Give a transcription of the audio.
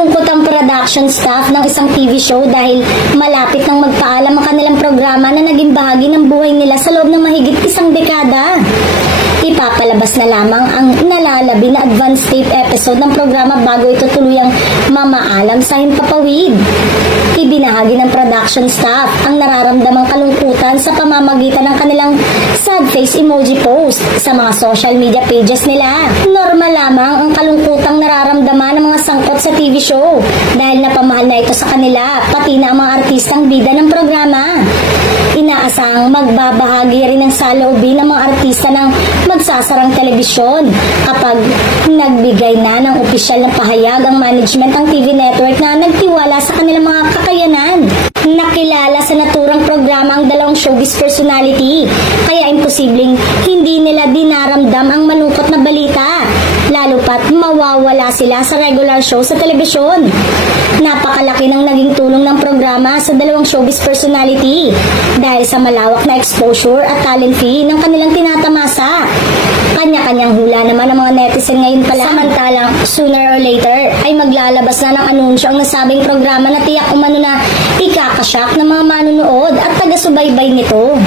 Malungkot ang production staff ng isang TV show dahil malapit nang magpaalam ang kanilang programa na naging bahagi ng buhay nila sa loob ng mahigit isang dekada. Ipapalabas na lamang ang nalalabi na advance tape episode ng programa bago ito tuluyang mamaalam sa himpapawid. Ibinahagi ng production staff ang nararamdamang kalungkutan sa pamamagitan ng kanilang sad face emoji post sa mga social media pages nila. Normal lamang ang kalungkutang nararamdaman ng mga sangkot sa TV show dahil napamahal na ito sa kanila, pati na ang mga artistang bida ng programa. Inaasahang magbabahagi rin ng saloobin ng mga artista ng magsasarang telebisyon kapag nagbigay na ng opisyal ng pahayag ang management ng TV network na nagtiwala sa kanilang mga kakayanan. Nakilala sa naturang programa ang dalawang showbiz personality, kaya imposibleng hindi nila dinaramdam ang malungkot na balita, lalo pat mawawala sila sa regular show sa telebisyon. Napakalaki ng naging tulong ng programa sa dalawang showbiz personality dahil sa malawak na exposure at talent fee ng kanilang tinatamasa. Kanya-kanyang hula naman ang mga netizen ngayon pala. Samantalang, sooner or later, ay maglalabas na ng anunsyo ang nasabing programa na tiyak umano na ikakasyak ng mga manunood at taga-subaybay nito.